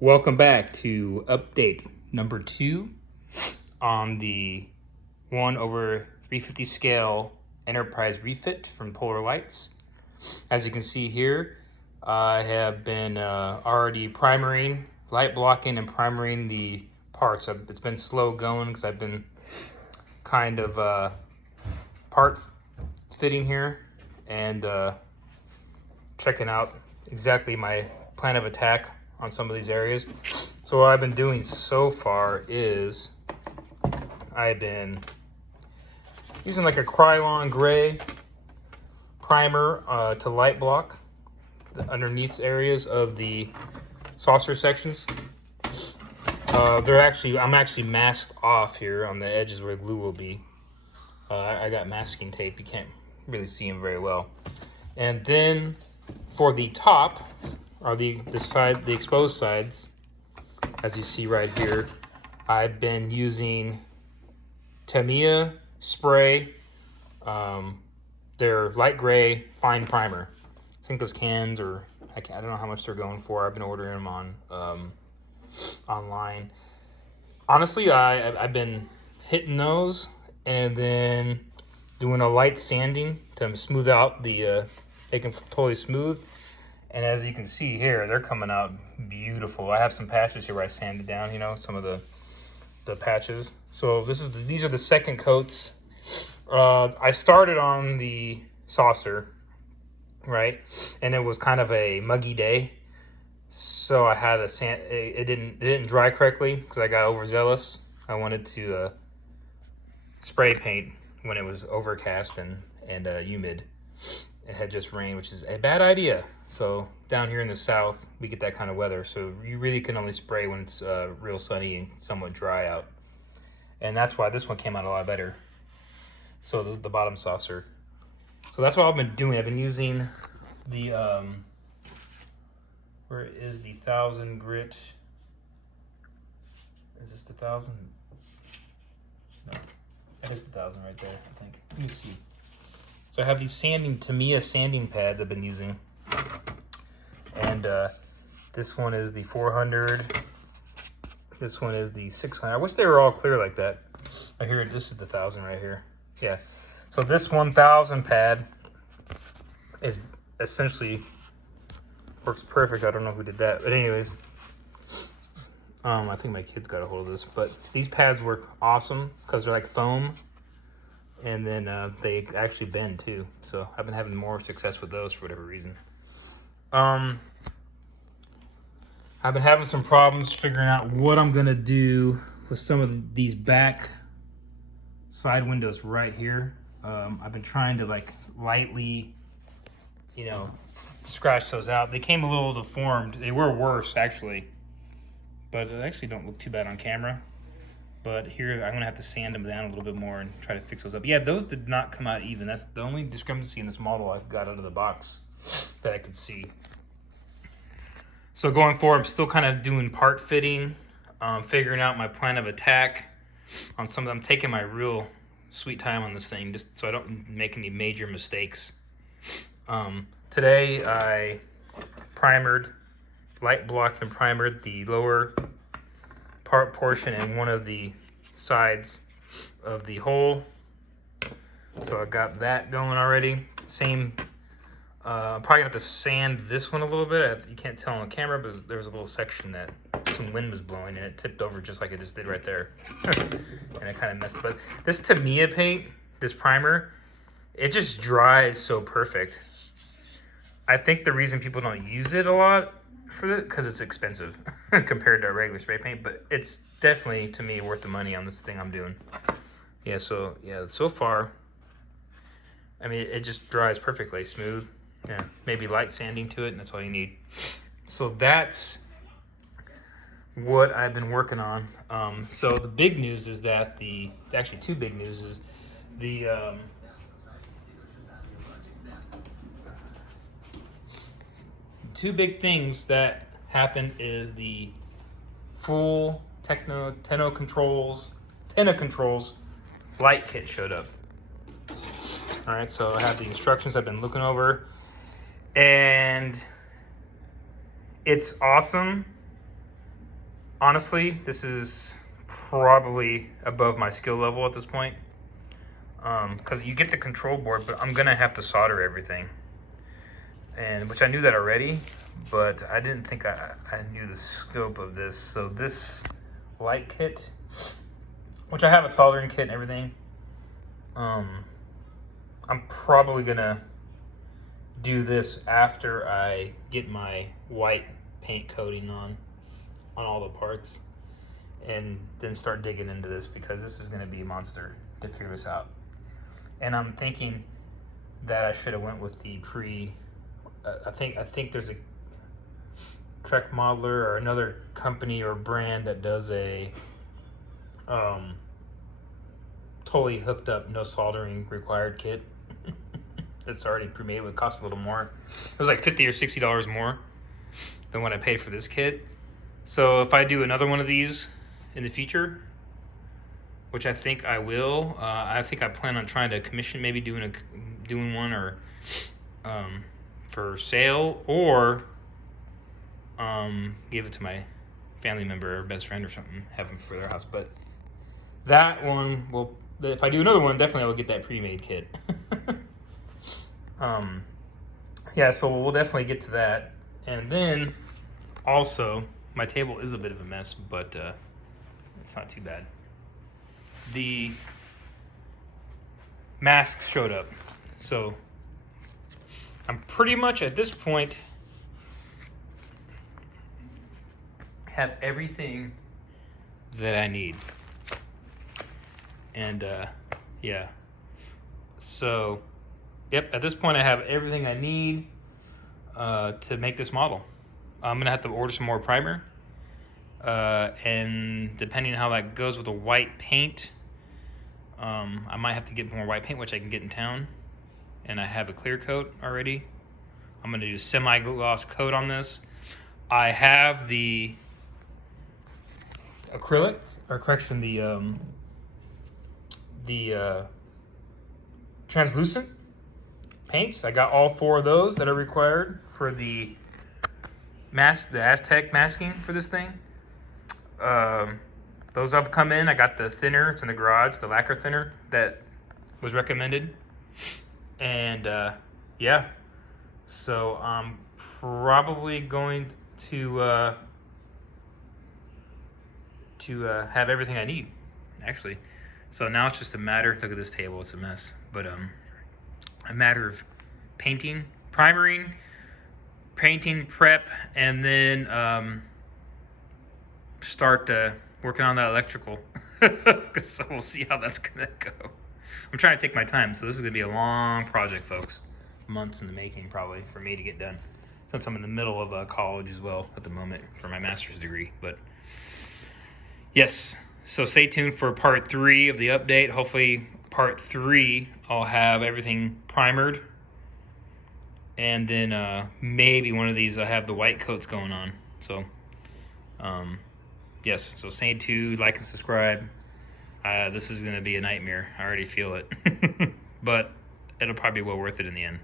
Welcome back to update number 2 on the 1/350 scale Enterprise Refit from Polar Lights. As you can see here, I have been already primering, light blocking and primering the parts. It's been slow going because I've been kind of part fitting here and checking out exactly my plan of attack on some of these areas. So what I've been doing so far is I've been using like a Krylon gray primer to light block the underneath areas of the saucer sections. I'm actually masked off here on the edges where glue will be. I got masking tape. You can't really see them very well. And then for the top, are the exposed sides, as you see right here, I've been using Tamiya spray, their light gray fine primer. I think those cans are, I don't know how much they're going for. I've been ordering them on online. Honestly, I've been hitting those and then doing a light sanding to smooth out the, make them totally smooth. And as you can see here, they're coming out beautiful. I have some patches here where I sanded down, some of the patches. So these are the second coats. I started on the saucer, right? And it was kind of a muggy day. So I had a sand, it didn't dry correctly because I got overzealous. I wanted to spray paint when it was overcast and humid. It had just rained, which is a bad idea. So down here in the south, we get that kind of weather. So you really can only spray when it's real sunny and somewhat dry out. And that's why this one came out a lot better. So the bottom saucer. So that's what I've been doing. I've been using the, where is the 1000 grit? Is this the 1000? No, that is the 1000 right there, I think. Let me see. So I have these Tamiya sanding pads I've been using. And this one is the 400. This one is the 600. I wish they were all clear like that. Oh, here, this is the 1000 right here. Yeah. So this 1000 pad is essentially works perfect. I don't know who did that, but anyways, I think my kids got a hold of this. But these pads work awesome because they're like foam, and then they actually bend too. So I've been having more success with those for whatever reason. I've been having some problems figuring out what I'm gonna do with some of these back side windows right here. I've been trying to like lightly, scratch those out. They came a little deformed. They were worse actually, but they actually don't look too bad on camera. But here I'm gonna have to sand them down a little bit more and try to fix those up. Yeah, those did not come out even. That's the only discrepancy in this model I got out of the box that I could see. So going forward, I'm still kind of doing part fitting, figuring out my plan of attack on some of them. I'm taking my real sweet time on this thing just so I don't make any major mistakes. Today I light blocked and primered the lower part portion and one of the sides of the hole. So I got that going already. Same. I'm probably gonna have to sand this one a little bit. You can't tell on camera, but there was a little section that some wind was blowing and it tipped over just like it just did right there. And it kind of messed. But this Tamiya paint, this primer, it just dries so perfect. I think the reason people don't use it a lot for it because it's expensive compared to a regular spray paint, but it's definitely to me worth the money on this thing I'm doing. Yeah, so far, I mean, it just dries perfectly smooth. Yeah, maybe light sanding to it, and that's all you need. So that's what I've been working on. So the big news is that actually two big news is the two big things that happened is the full Tenno Controls light kit showed up. All right, so I have the instructions I've been looking over, and it's awesome. honestly, this is probably above my skill level at this point. Because you get the control board, but I'm gonna have to solder everything. And which I knew that already, but I didn't think I knew the scope of this. So this light kit, which I have a soldering kit and everything, I'm probably gonna do this after I get my white paint coating on all the parts, and then start digging into this, because this is gonna be a monster to figure this out. And I'm thinking that I should have went with the I think there's a Trek Modeler or another company or brand that does a totally hooked up, no soldering required kit that's already pre-made. It would cost a little more. It was like $50 or $60 more than what I paid for this kit. So if I do another one of these in the future, which I think I will, I think I plan on trying to commission, maybe doing one, or for sale, or give it to my family member or best friend or something, have them for their house. But that one will, if I do another one, definitely I will get that pre-made kit. Yeah, so we'll definitely get to that. And then also, my table is a bit of a mess, but it's not too bad. The masks showed up, so I'm pretty much at this point have everything that I need. And yeah, so yep, at this point I have everything I need to make this model. I'm gonna have to order some more primer, and depending on how that goes with the white paint, I might have to get more white paint, which I can get in town, and I have a clear coat already. I'm gonna do semi-gloss coat on this. I have the acrylic, or correction, the translucent paints. I got all 4 of those that are required for the Aztec masking for this thing. Those have come in. I got the thinner, it's in the garage, the lacquer thinner that was recommended. And yeah, so I'm probably going to have everything I need, actually. So now it's just a matter, look at this table, it's a mess, but a matter of painting, primering, painting prep, and then start working on that electrical. So we'll see how that's gonna go. I'm trying to take my time, so this is gonna be a long project, folks. Months in the making, probably, for me to get done, since I'm in the middle of college as well at the moment for my master's degree. But yes, so stay tuned for part 3 of the update. Hopefully part 3 I'll have everything primered, and then maybe one of these I have the white coats going on. So yes, so stay tuned, like and subscribe. This is going to be a nightmare. I already feel it. But it'll probably be well worth it in the end.